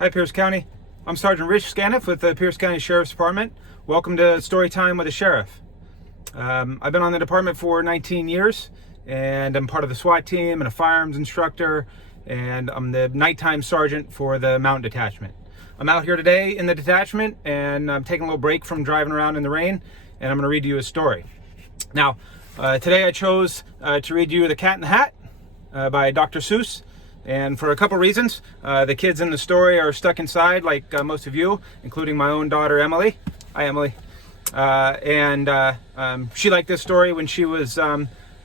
Hi, Pierce County. I'm Sergeant Rich Scaniffe with the Pierce County Sheriff's Department. Welcome to Storytime with the Sheriff. I've been on the department for 19 years, and I'm part of the SWAT team and a firearms instructor, and I'm the nighttime sergeant for the Mountain Detachment. I'm out here today in the detachment, and I'm taking a little break from driving around in the rain, and I'm going to read you a story. Now, today I chose to read you The Cat in the Hat by Dr. Seuss. And for a couple reasons. The kids in the story are stuck inside, like most of you, including my own daughter, Emily. Hi, Emily. She liked this story when she was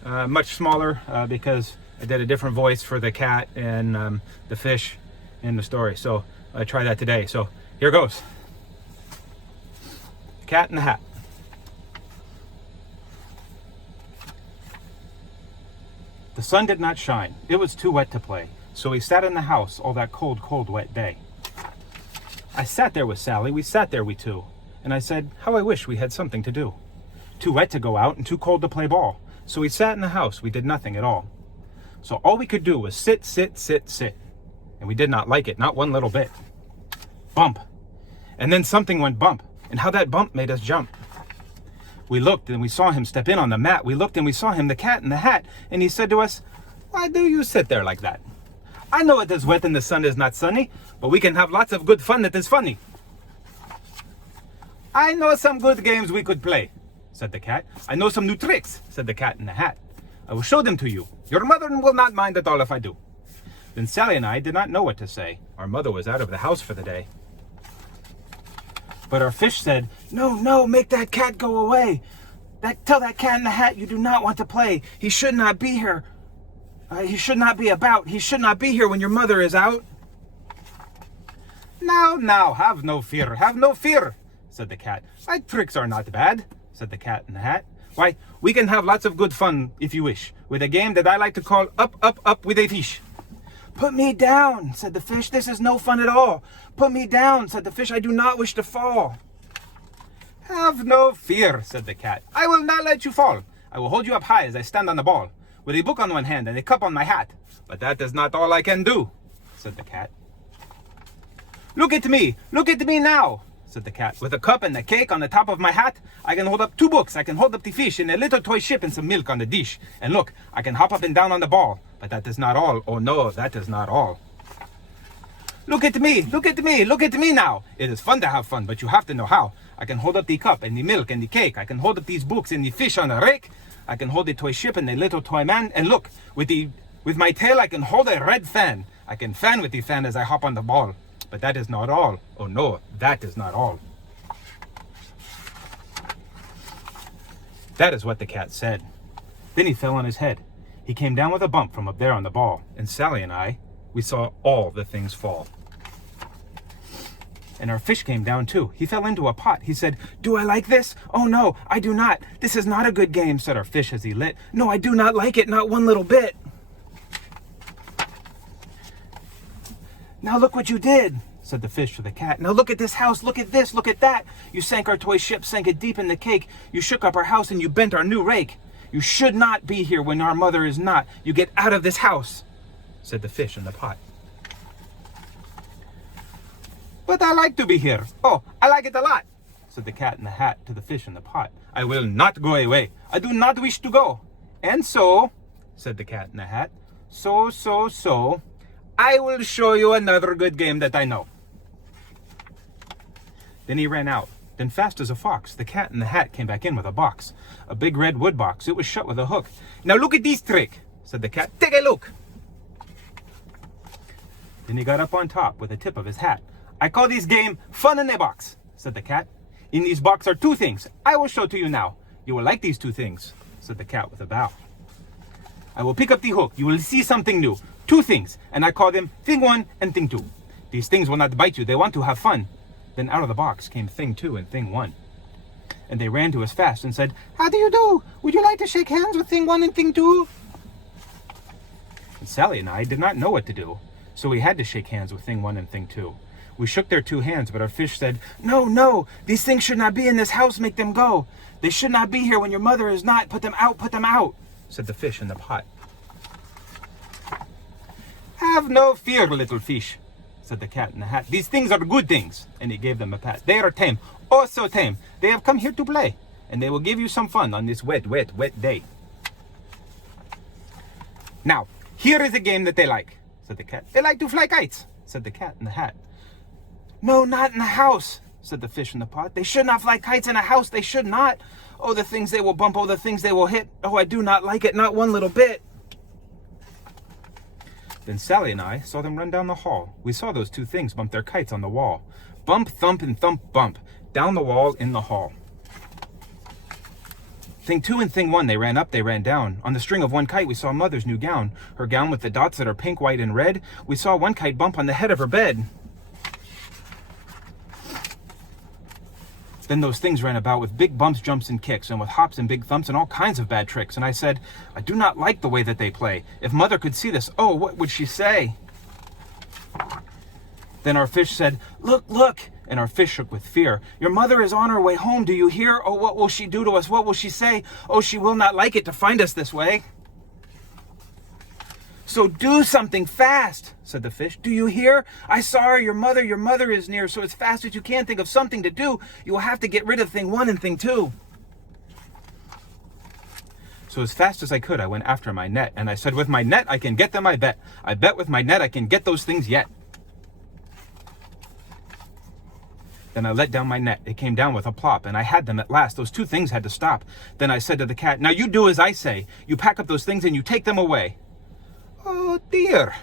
much smaller because I did a different voice for the cat and the fish in the story. So I tried that today. So here goes. Cat in the Hat. The sun did not shine. It was too wet to play. So we sat in the house all that cold, wet day. I sat there with Sally, we sat there, we two. And I said, how I wish we had something to do. Too wet to go out and too cold to play ball. So we sat in the house, we did nothing at all. So all we could do was sit. And we did not like it, not one little bit. Bump. And then something went bump. And how that bump made us jump. We looked and we saw him step in on the mat. We looked and we saw him, the cat in the hat. And he said to us, why do you sit there like that? I know it is wet and the sun is not sunny, but we can have lots of good fun that is funny. I know some good games we could play, said the cat. I know some new tricks, said the cat in the hat. I will show them to you. Your mother will not mind at all if I do. Then Sally and I did not know what to say. Our mother was out of the house for the day. But our fish said, no, make that cat go away. Tell that cat in the hat you do not want to play. He should not be here. He should not be about. He should not be here when your mother is out. Now, have no fear, said the cat. My tricks are not bad, said the cat in the hat. Why, we can have lots of good fun, if you wish, with a game that I like to call Up with a Fish. Put me down, said the fish. This is no fun at all. Put me down, said the fish. I do not wish to fall. Have no fear, said the cat. I will not let you fall. I will hold you up high as I stand on the ball, with a book on one hand and a cup on my hat. But that is not all I can do, said the cat. Look at me now, said the cat. With a cup and a cake on the top of my hat, I can hold up 2 books. I can hold up the fish and a little toy ship and some milk on the dish. And look, I can hop up and down on the ball. But that is not all. Oh no, that is not all. Look at me now. It is fun to have fun, but you have to know how. I can hold up the cup and the milk and the cake. I can hold up these books and the fish on a rake. I can hold the toy ship and the little toy man. And look, with my tail I can hold a red fan. I can fan with the fan as I hop on the ball. But that is not all. Oh no, that is not all. That is what the cat said. Then he fell on his head. He came down with a bump from up there on the ball. And Sally and I, we saw all the things fall. And our fish came down too. He fell into a pot. He said, do I like this? Oh no, I do not. This is not a good game, said our fish as he lit. No, I do not like it, not one little bit. Now look what you did, said the fish to the cat. Now look at this house, look at this, look at that. You sank our toy ship, sank it deep in the cake. You shook up our house and you bent our new rake. You should not be here when our mother is not. You get out of this house, said the fish in the pot. But I like to be here. Oh, I like it a lot, said the cat in the hat to the fish in the pot. I will not go away. I do not wish to go. And so, said the cat in the hat, so, I will show you another good game that I know. Then he ran out. Then fast as a fox, the cat in the hat came back in with a box. A big red wood box. It was shut with a hook. Now look at this trick, said the cat. Take a look. Then he got up on top with the tip of his hat. I call this game Fun in a Box, said the cat. In this box are 2 things. I will show to you now. You will like these 2 things, said the cat with a bow. I will pick up the hook. You will see something new. 2 things, and I call them Thing 1 and Thing 2. These things will not bite you. They want to have fun. Then out of the box came Thing 2 and Thing 1. And they ran to us fast and said, how do you do? Would you like to shake hands with Thing 1 and Thing 2? And Sally and I did not know what to do, so we had to shake hands with Thing 1 and Thing 2. We shook their 2 hands, but our fish said, no, these things should not be in this house, make them go. They should not be here when your mother is not. Put them out, said the fish in the pot. Have no fear, little fish, said the Cat in the Hat. "These things are good things." And he gave them a pat. "They are tame. Oh, so tame. They have come here to play. And they will give you some fun on this wet, wet, wet day. Now, here is a game that they like," said the Cat. "They like to fly kites," said the Cat in the Hat. "No, not in the house," said the fish in the pot. "They should not fly kites in a house. They should not. Oh, the things they will bump. Oh, the things they will hit. Oh, I do not like it. Not one little bit." Then Sally and I saw them run down the hall. We saw those two things bump their kites on the wall. Bump, thump, and thump, bump. Down the wall in the hall. Thing 2 and Thing 1, they ran up, they ran down. On the string of one kite, we saw Mother's new gown. Her gown with the dots that are pink, white, and red. We saw one kite bump on the head of her bed. Then those things ran about with big bumps, jumps, and kicks, and with hops and big thumps and all kinds of bad tricks. And I said, "I do not like the way that they play. If Mother could see this, oh, what would she say?" Then our fish said, "Look, look!" And our fish shook with fear. "Your mother is on her way home, do you hear? Oh, what will she do to us? What will she say? Oh, she will not like it to find us this way." "So do something fast," said the fish. "Do you hear? I saw her, your mother is near. So as fast as you can, think of something to do. You will have to get rid of Thing 1 and Thing 2. So as fast as I could, I went after my net. And I said, "With my net, I can get them, I bet. I bet with my net, I can get those things yet." Then I let down my net. It came down with a plop, and I had them at last. Those two things had to stop. Then I said to the Cat, "Now you do as I say. You pack up those things and you take them away." "Oh dear,"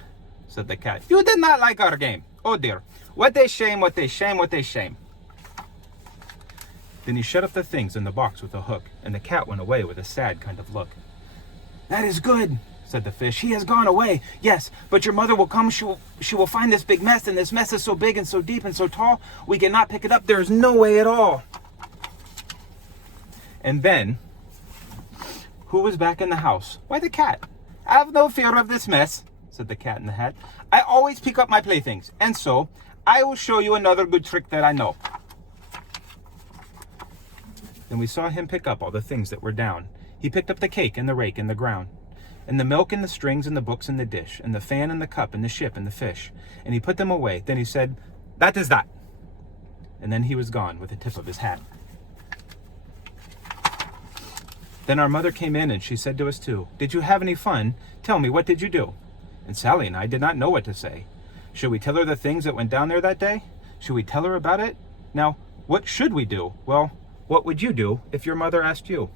said the Cat. "You did not like our game. Oh dear. What a shame, what a shame, what a shame." Then he shut up the things in the box with a hook, and the Cat went away with a sad kind of look. "That is good," said the fish. "He has gone away. Yes, but your mother will come. She will find this big mess, and this mess is so big and so deep and so tall, we cannot pick it up. There is no way at all." And then, who was back in the house? Why, the Cat. "Have no fear of this mess," said the Cat in the Hat. "I always pick up my playthings, and so I will show you another good trick that I know." Then we saw him pick up all the things that were down. He picked up the cake and the rake and the ground, and the milk and the strings and the books and the dish, and the fan and the cup and the ship and the fish, and he put them away. Then he said, "That is that." And then he was gone with the tip of his hat. Then our mother came in, and she said to us too, "Did you have any fun? Tell me, what did you do?" And Sally and I did not know what to say. Should we tell her the things that went down there that day? Should we tell her about it? Now, what should we do? Well, what would you do if your mother asked you?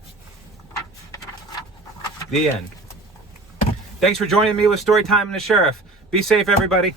The end. Thanks for joining me with Storytime and the Sheriff. Be safe, everybody.